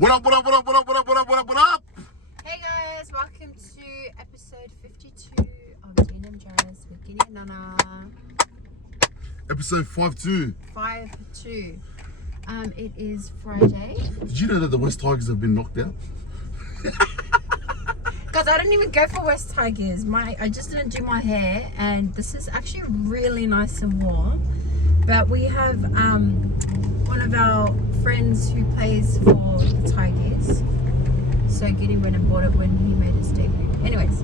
What up, what up, what up, what up, what up, what up, what up, what up? Hey guys, welcome to episode 52 of D&M Jazz with Kini Nana. Episode 5-2. 5-2. It is Friday. Did you know that the West Tigers have been knocked out? Guys, I didn't even go for West Tigers. I just didn't do my hair, and this is actually really nice and warm. But we have one of our friends who plays for the Tigers. So Giddy went and bought it when he made his debut. Anyways,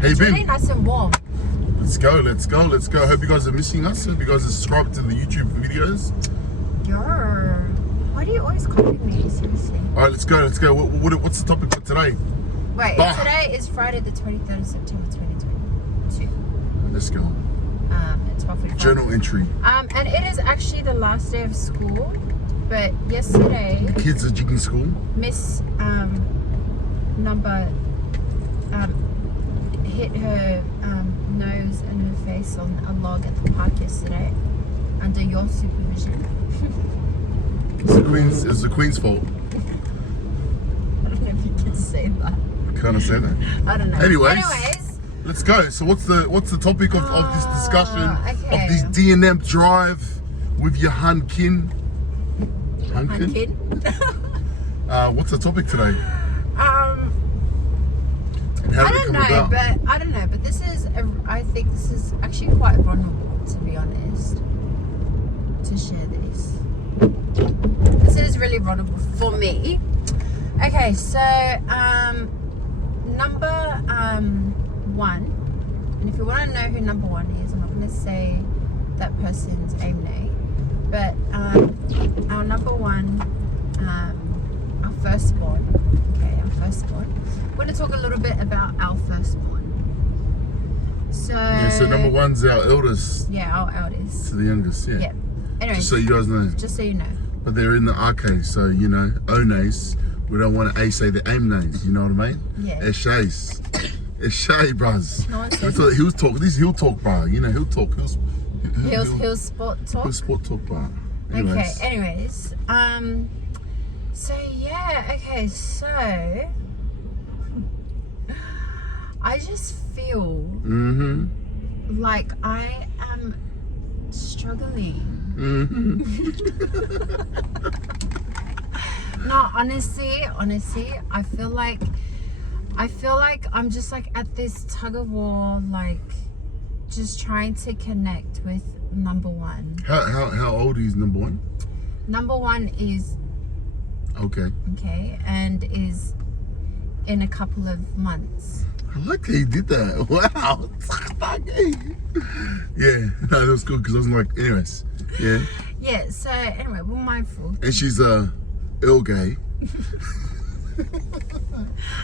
Hey, it's Ben. really nice and warm. Let's go, let's go, let's go. Hope you guys are missing us. Hope you guys are subscribed to the YouTube videos. Yarr. Why do you always copy me? Seriously. All right, let's go, let's go. What's the topic for today? Wait, today is Friday the 23rd of September 2022. Let's go. It's 12:45. Journal entry. And it is actually the last day of school, but yesterday The kids are jigging school. Miss number hit her nose and her face on a log at the park yesterday under your supervision. It's the Queen's fault. I don't know if you can say that. Can't I say that? I don't know. Anyways, let's go. So what's the topic of this discussion, okay. of this D&M drive with your Kin? Kid? What's the topic today? And how I did it don't come about? know, but I think this is actually quite vulnerable, to be honest, to share this. This is really vulnerable for me. Okay, so number one, and if you want to know who number one is, I'm not going to say that person's aim name, but our number one, our firstborn. Okay, our firstborn. We're going to talk a little bit about our firstborn. So number one's our eldest. Yeah, our eldest. To the youngest, yeah. Yeah. Anyway, Just so you guys know. Just so you know. But they're in the arcade, so you know, O-nays. We don't want to say the aim names, you know what I mean? Yeah. Eshays. Eshay, bros. No one I says thought he'll talk. This he'll talk bar. You know, he'll talk. He'll sport talk. He'll sport talk bar. Okay, anyways. So yeah, okay, so I just feel like I am struggling. No, honestly, I feel like I'm just like at this tug of war, like just trying to connect with number one. How old is number one? Number one is okay, and is in a couple of months. I like that he did that. Wow. Yeah, no, that was good because I was like, anyways, yeah. Yeah. So anyway, we're mindful. And she's ill gay.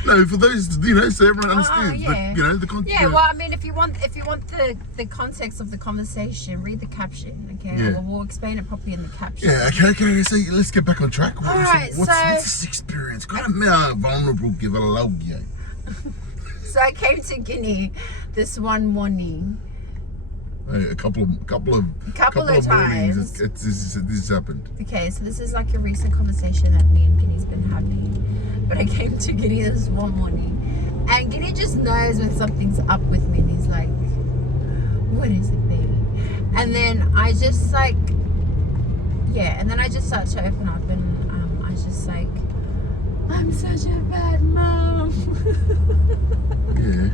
No, for those, you know, so everyone understands. Yeah. The context. Yeah, well, I mean, if you want the context of the conversation, read the caption, okay? Yeah. We'll explain it properly in the caption. Yeah, okay, so let's get back on track. Alright, What's this experience? Kind of vulnerable, give it a love, yeah. So I came to Guinea this one morning. A couple of times. mornings, this has happened. Okay, so this is like a recent conversation that me and Guinea's been having. But I came to Guinea this one morning, and Guinea just knows when something's up with me, and he's like, "What is it, baby?" And then I just like, and then I just start to open up, and I was just like, "I'm such a bad mom." Yeah.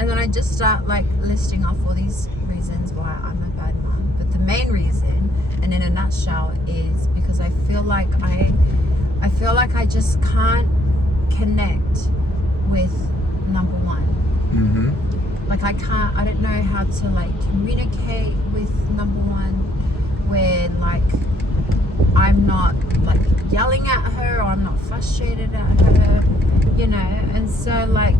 And then I just start like listing off all these reasons why I'm a bad mom. But the main reason, and in a nutshell, is because I feel like I just can't connect with number one. Like I don't know how to like communicate with number one when like I'm not like yelling at her, or I'm not frustrated at her, you know. And so like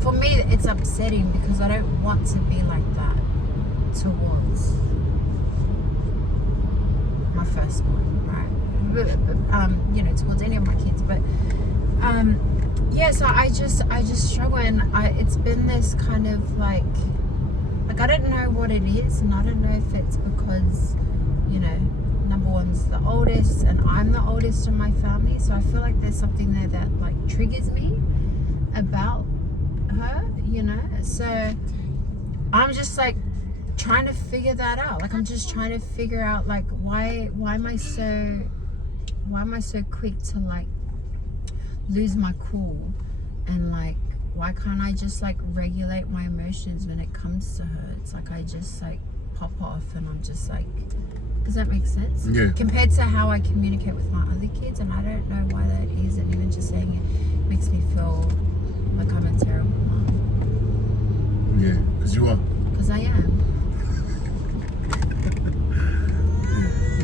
for me it's upsetting because I don't want to be like that towards my firstborn, right? Towards any of my kids, but so I just struggle, and it's been this kind of like I don't know what it is, and I don't know if it's because, you know, number one mom's the oldest and I'm the oldest in my family, so I feel like there's something there that like triggers me about her, you know. So I'm just like trying to figure that out. Like I'm just trying to figure out like why am I so quick to like lose my cool, and like why can't I just like regulate my emotions when it comes to her? It's like I just like pop off, and I'm just like, does that make sense? Yeah. Compared to how I communicate with my other kids, and I don't know why that is, and even just saying it makes me feel like I'm a terrible mom. Yeah, because you are. Because I am.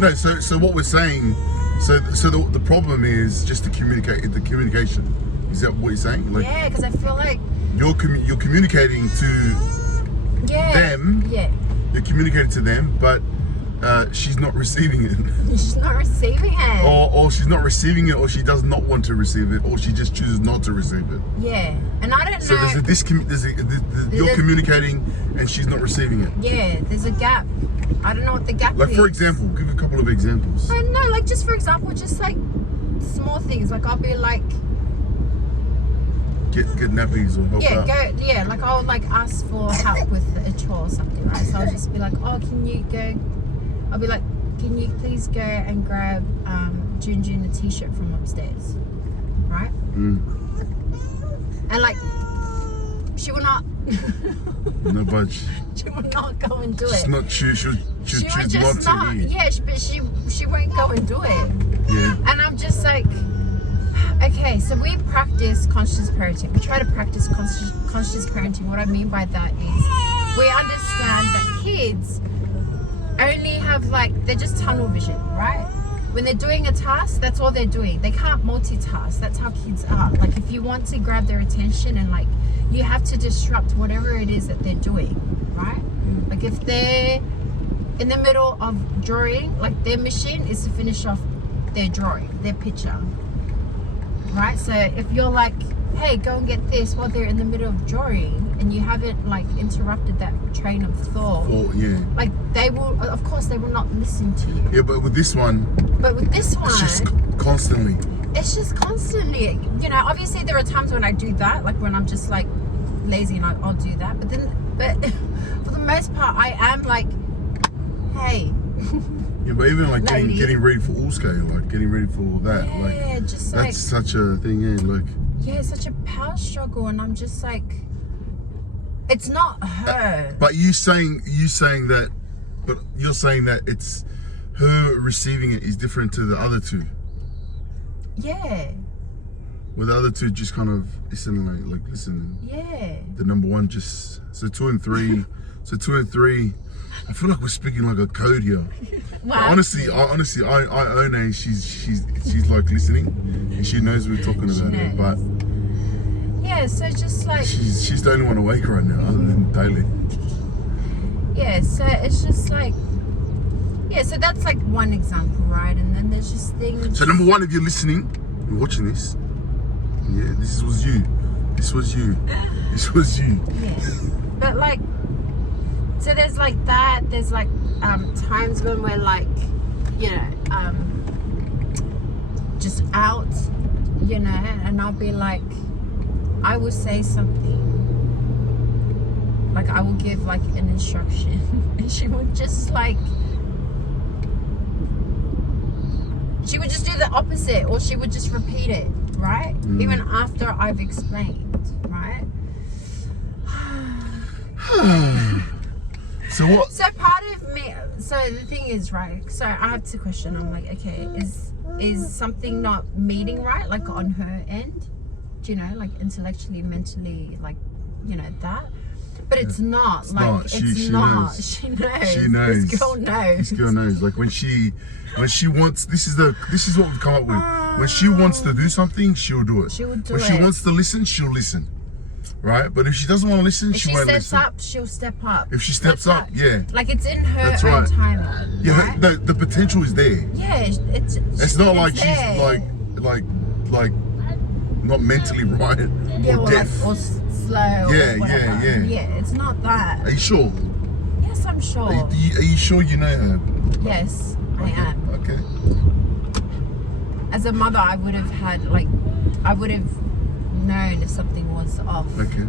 No, so what we're saying, so the problem is just the communication. Is that what you're saying? Like, Yeah, because I feel like you're communicating to them. Yeah. You're communicating to them, but she's not receiving it. She's not receiving it. Or she's not receiving it, or she does not want to receive it, or she just chooses not to receive it. Yeah, and I don't So know. you're communicating, and she's not receiving it. Yeah, there's a gap. I don't know what the gap is. Like, for example, give a couple of examples. I don't know, like just for example, just like small things. Like I'll be like, Get nappies or help out. like I'll like ask for help with a chore or something, right? So I'll just be like, oh, can you go? I'll be like, can you please go and grab Junjun a t-shirt from upstairs, right? And like, she will not. No budge. She will not go and do it. She's not choose. She'll She would choose just not not. to eat. Yeah, but she won't go and do it. Yeah. And I'm just like, okay, so we practice conscious parenting. We try to practice conscious parenting. What I mean by that is we understand that kids only have like, they're just tunnel vision, right? When they're doing a task, that's all they're doing. They can't multitask. That's how kids are. Like if you want to grab their attention and like, you have to disrupt whatever it is that they're doing, right? Like if they're in the middle of drawing, like their mission is to finish off their drawing, their picture, right? So if you're like, hey, go and get this while they're in the middle of drawing, and you haven't like interrupted that train of thought, Yeah. like they will, of course they will not listen to you. Yeah, but with this one, It's just constantly. It's just constantly, you know, obviously there are times when I do that, like when I'm just like lazy and I'll do that, but for the most part I am like, hey. Yeah, but even like Lady. getting ready for all scale, like getting ready for all that, Yeah, like just that's like, such a thing, yeah. Like, yeah, it's such a power struggle, and I'm just like, it's not her. but you saying that, but you're saying that it's her receiving it is different to the other two. Yeah. Well, the other two just kind of listening. Yeah. The number one just so 2 and 3. So 2 and 3. I feel like we're speaking like a code here. Wow. Honestly, I own her. She's like listening, and she knows we're talking about it. But yeah, so just like she's the only one awake right now, other than Daly. yeah, so it's just like, yeah, so that's like one example, right? And then there's just things. So number one, if you're listening, you're watching this. Yeah, this was you. This was you. This was you. Yeah. But like, so there's like that. There's like times when we're like, you know, just out, you know, and I'll be like, I will say something. Like I will give like an instruction, and she would just like, she would just do the opposite, or she would just repeat it, right? Even after I've explained, right? So what? So part of me, so the thing is, right, so I have to question, I'm like, okay, is something not meeting right, like on her end? Do you know, like intellectually, mentally, like, you know, that? But it's not, It's like, not. it's She not. knows. She knows. She knows. This girl knows. This girl knows. Like when she wants, this is what we've come up with. When she wants to do something, she'll do it. She will do when it. she wants to listen, she'll listen. Right? But if she doesn't want to listen, If she she won't steps listen. up, she'll step up. If she steps Like up, that. yeah. Like it's in her That's own right. timing. Yeah, right? the potential is there. Yeah, It's not like she's there. like not mentally right Yeah, or or deaf. like, or slow. Yeah, or whatever. yeah. Yeah, it's not that. Are you sure? Yes, I'm sure. Are you sure you know her? Yes, I am. Okay. As a mother, I would have known if something was off. Okay.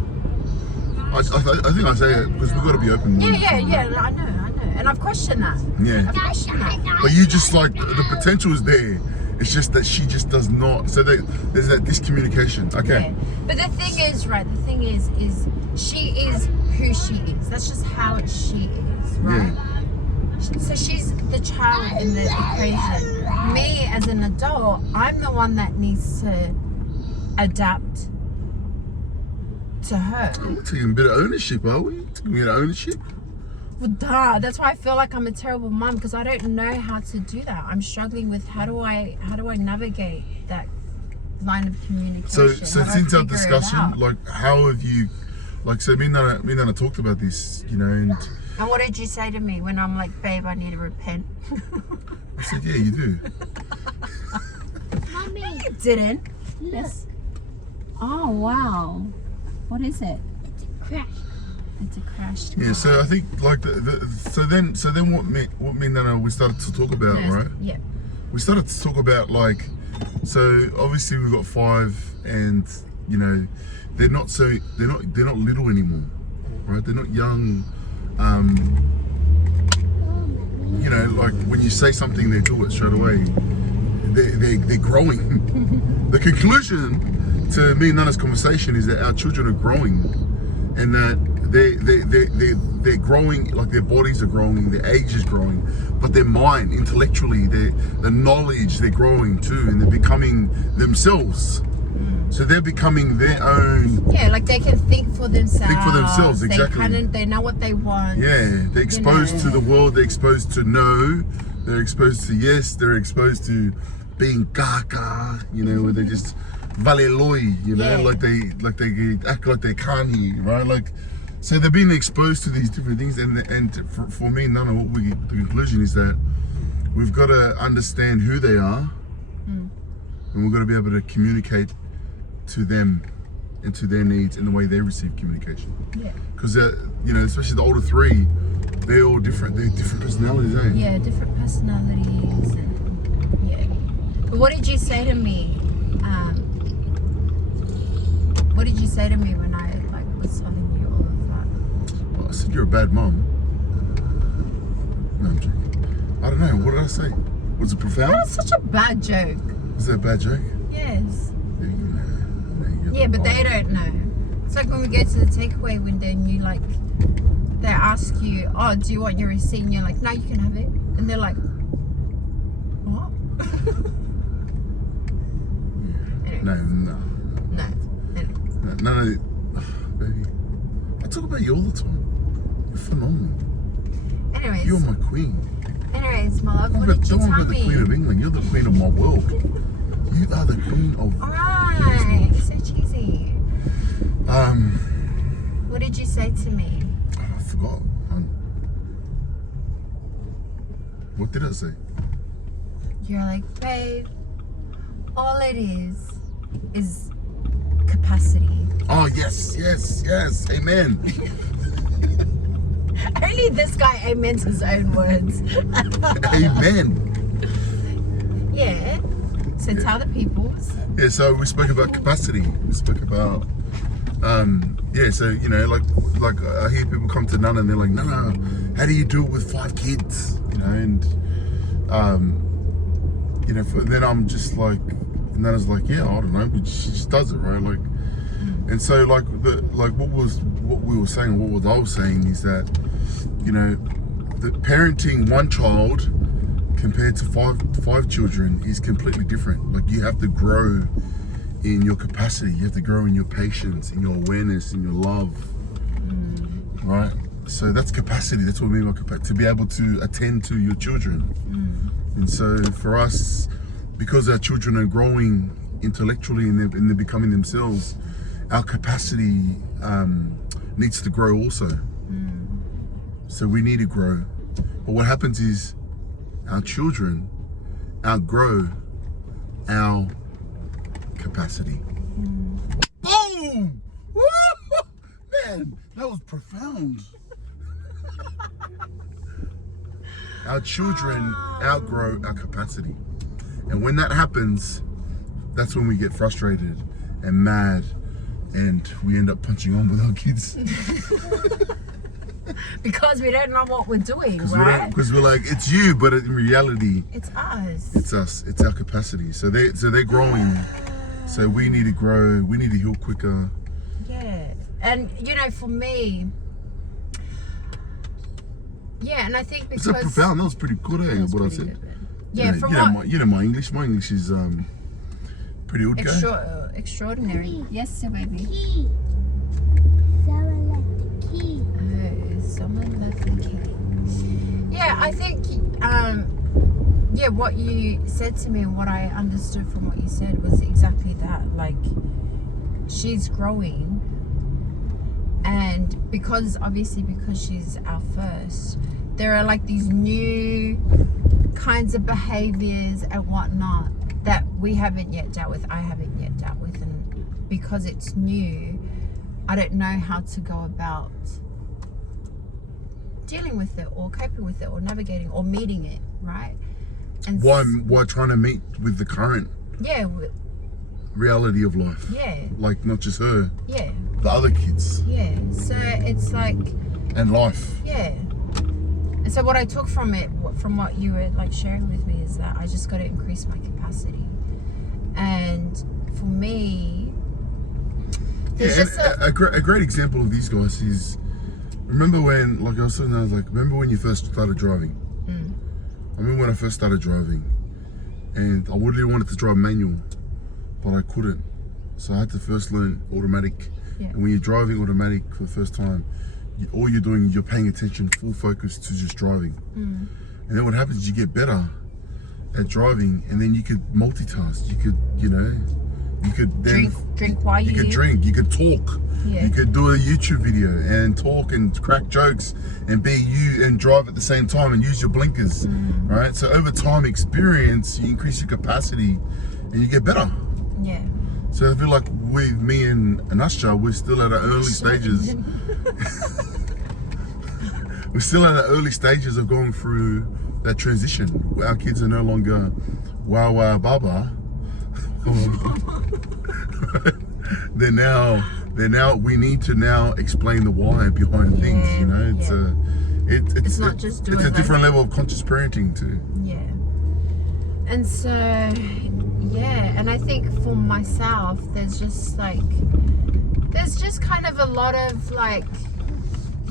I think I say it because we've got to be open. Yeah. I know. And I've questioned that. Yeah. I've questioned that. But you just like, the potential is there. It's just that she just does not. So there's that discommunication. Okay. Yeah. But the thing is, she is who she is. That's just how she is, right? Yeah. So she's the child in the equation. Me as an adult, I'm the one that needs to adapt to her. We're taking a bit of ownership, are we? Taking a bit of ownership. Well, duh. That's why I feel like I'm a terrible mum, because I don't know how to do that. I'm struggling with how do I navigate that line of communication. So since our discussion, like, how have you, like, so me and Nana talked about this, you know, and what did you say to me when I'm like, babe, I need to repent? I said, yeah, you do. Mommy. You didn't. Yes. Oh wow. What is it? It's a crash. It's a crashed Yeah, car. so I think like so then what me and Nana we started to talk about, right? Yeah. We started to talk about, like, so obviously we've got 5, and you know they're not little anymore, right? They're not young. You know, like when you say something, they do it straight away. They're growing. The conclusion to me and Nana's conversation is that our children are growing, and that they're growing, like their bodies are growing, their age is growing, but their mind, intellectually, the knowledge, they're growing too, and they're becoming themselves. So they're becoming their own. Yeah, like they can think for themselves. Think for themselves, exactly. They know what they want. Yeah, they're exposed to the world. They're exposed to no. They're exposed to yes. They're exposed to being gaga. You know, where they just valeloi. You know, Yeah. like they act like they can't hear, right? Like, so they're being exposed to these different things. And for me, Nana, the conclusion is that we've got to understand who they are, and we've got to be able to communicate to them and to their needs and the way they receive communication. Yeah. Because you know, especially the older 3, they're all different. They're different personalities, eh? Yeah, different personalities. And, yeah. But what did you say to me? What did you say to me when I was telling you all of that? Well, I said you're a bad mom. No, I'm joking. I don't know. What did I say? Was it profound? That's such a bad joke. Was that a bad joke? Yes. Yeah, but they don't know. It's like when we go to the takeaway window and you they ask you, oh, do you want your receipt? And you're like, no, you can have it. And they're like, what? No. No, baby. I talk about you all the time. You're phenomenal. Anyways. You're my queen. Anyways, my love, what did you Don't tell about the me? Queen of England. You're the queen of my world. You are the queen of. Alright, so cheesy. What did you say to me? I forgot. What did I say? You're like, babe, all it is capacity. Oh, yes. Amen. Only this guy amens his own words. Amen. Yeah. So tell the peoples. Yeah, so we spoke about capacity. We spoke about, so, you know, like I hear people come to Nana and they're like, Nana, how do you do it with 5 kids? You know, and, you know, then I'm just like, Nana's like, yeah, I don't know, but she just does it, right? Like, and so like what we were saying, what I was saying is that, you know, the parenting one child compared to five children is completely different. Like, you have to grow in your capacity, you have to grow in your patience, in your awareness, in your love, right? So that's capacity. That's what we mean by capacity, to be able to attend to your children. And so for us, because our children are growing intellectually and they're becoming themselves, our capacity needs to grow also. So we need to grow. But what happens is our children outgrow our capacity. Boom! Woo! Man, that was profound. our children outgrow our capacity. And when that happens, that's when we get frustrated and mad and we end up punching on with our kids. Because we don't know what we're doing, right? Because we're like, it's you, but in reality, it's us. It's us. It's our capacity. So they're growing. So we need to grow. We need to heal quicker. Yeah. And you know, for me, yeah, and I think because it's profound. That was pretty good, eh? What I said. Good, yeah, from my English. My English is pretty good. Extraordinary. Yes, sir, baby. Key. Someone left the key. Oh, someone left the key. Yeah, I think yeah, what you said to me and what I understood from what you said was exactly that. Like, she's growing, and because she's our first, there are like these new kinds of behaviors and whatnot that we haven't yet dealt with. I haven't yet dealt with, and because it's new, I don't know how to go about dealing with it or coping with it or navigating or meeting it, right? And why trying to meet with the current reality of life? Yeah. Like, not just her. Yeah. The other kids. Yeah. So it's like. And life. Yeah. And so what I took from it, from what you were like sharing with me, is that I just got to increase my capacity. And for me, there's just a great example of these guys is, remember when, like I was saying, remember when you first started driving? I remember when I first started driving, and I really wanted to drive manual, but I couldn't. So I had to first learn automatic. Yeah. And when you're driving automatic for the first time, all you're doing, you're paying attention, full focus to just driving. And then what happens is you get better at driving, and then you could multitask. You could, you could then drink while you could drink, you could talk. Yeah. You could do a YouTube video and talk and crack jokes and be you and drive at the same time and use your blinkers, right? So over time experience, you increase your capacity and you get better. Yeah. So I feel like with me and Anasha, we're still at our early stages. We're still at the early stages of going through that transition. Our kids are no longer Wawa Baba. They're now. We need to now explain the why behind things. It's not just doing. It's a different level of conscious parenting too. Yeah. And so, yeah, and I think for myself, there's just kind of a lot of like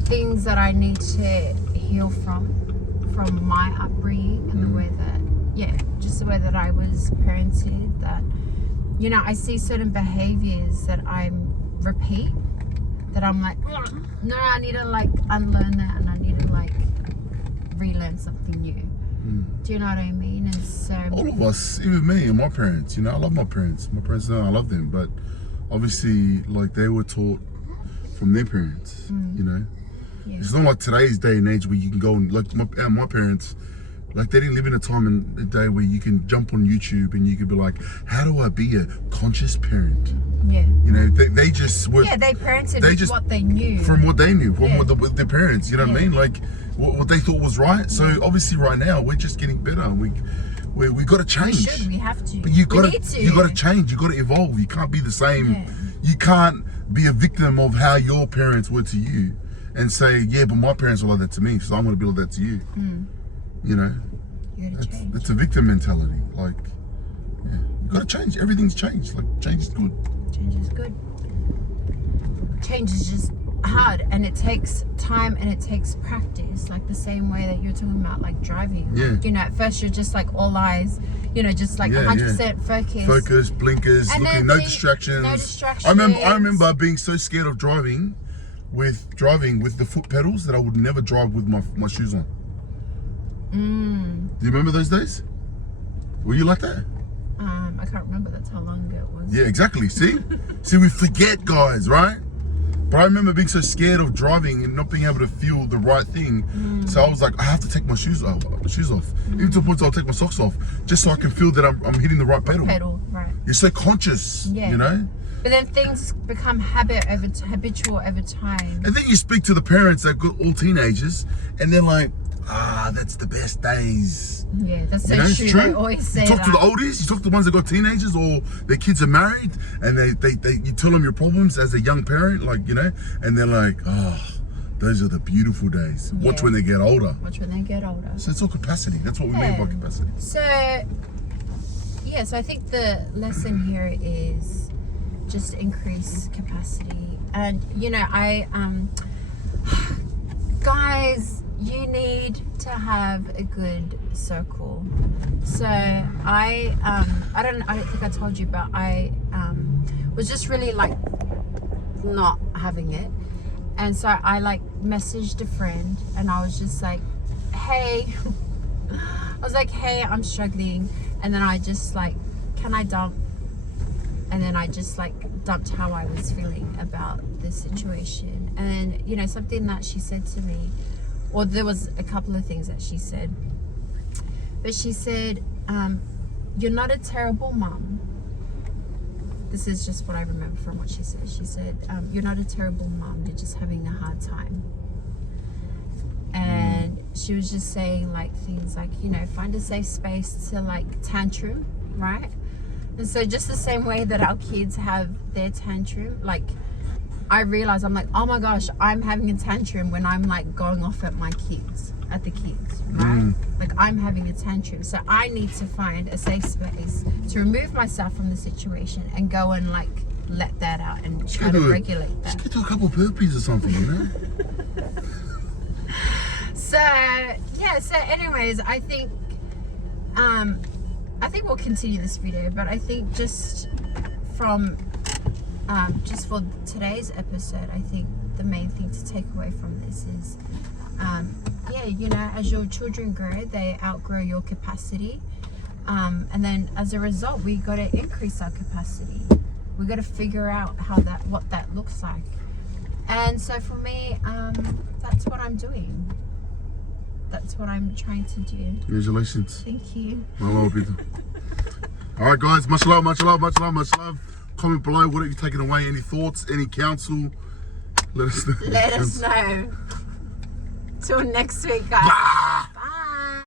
things that I need to heal from my upbringing and the way that, just the way that I was parented, that, I see certain behaviors that I repeat, that I'm like, no, I need to like unlearn that, and I need to like relearn something new. Do you know what I mean? And so all of us, even me and my parents, I love my parents. My parents know I love them, but obviously, like, they were taught from their parents, Yeah. It's not like today's day and age where you can go and, like, my parents, like, they didn't live in a time and a day where you can jump on YouTube and you could be like, how do I be a conscious parent? Yeah. They just were. Yeah, they parented with what they knew. From what they knew, with their parents, you know what I mean? Like, what they thought was right. So obviously right now, we're just getting better. We got to change. We have to. But you got to change. You got to evolve. You can't be the same. Yeah. You can't be a victim of how your parents were to you and say, yeah, but my parents were like that to me, so I'm going to be like that to you. You gotta change. That's a victim mentality. Like, you got to change. Everything's changed. Like, change is good. Change is good. Change is just hard, and it takes time and it takes practice, like the same way that you're talking about, like driving. Yeah. At first you're just like all eyes, just like 100% focus. Focus, blinkers, and looking, no distractions. No distractions. I remember being so scared of driving with the foot pedals that I would never drive with my shoes on. Do you remember those days? Were you like that? I can't remember. That's how long ago it was. Yeah, exactly. See, we forget, guys, right? But I remember being so scared of driving and not being able to feel the right thing. So I was like, I have to take my shoes off. Even to the point I'll take my socks off, just so I can feel that I'm hitting the right pedal. Right. You're so conscious, But then things become habitual over time. And then you speak to the parents that got all teenagers, and they're like, that's the best days. Yeah, that's so You know, it's true. true. They always say You talk to the that. oldies, you talk to the ones that got teenagers or their kids are married, and you tell them your problems as a young parent, like, you know, and they're like, those are the beautiful days. Watch Yeah. when they get older. Watch when they get older. So it's all capacity. That's what we mean by capacity. So, yeah, so I think the lesson here is just increase capacity. And, you know, guys, you need to have a good circle. So I don't think I told you, but I was just really like not having it. And so I like messaged a friend and I was just like, hey, I'm struggling. And then I just like, can I dump? And then I just like dumped how I was feeling about this situation. And, you know, something that she said to me, or there was a couple of things that she said, but she said, you're not a terrible mom. This is just what I remember from what she said. She said, you're not a terrible mom, you're just having a hard time. And she was just saying like things like, you know, find a safe space to like tantrum, right? And so just the same way that our kids have their tantrum, like I realized, I'm like, oh my gosh, I'm having a tantrum when I'm like going off at the kids, right? Like I'm having a tantrum. So I need to find a safe space to remove myself from the situation and go and like let that out and try to regulate that. Just get to a couple of burpees or something, you know? So yeah, so anyways, I think we'll continue this video, but I think just from just for today's episode, I think the main thing to take away from this is yeah, you know, as your children grow, they outgrow your capacity, and then as a result we got to increase our capacity. We got to figure out what that looks like. And so for me, that's what I'm doing. That's what I'm trying to do. Congratulations. Thank you. All right, guys, much love, much love, much love, much love. Comment below, what have you taken away? Any thoughts, any counsel? Let us know. Let us know. Till next week, guys. Ah!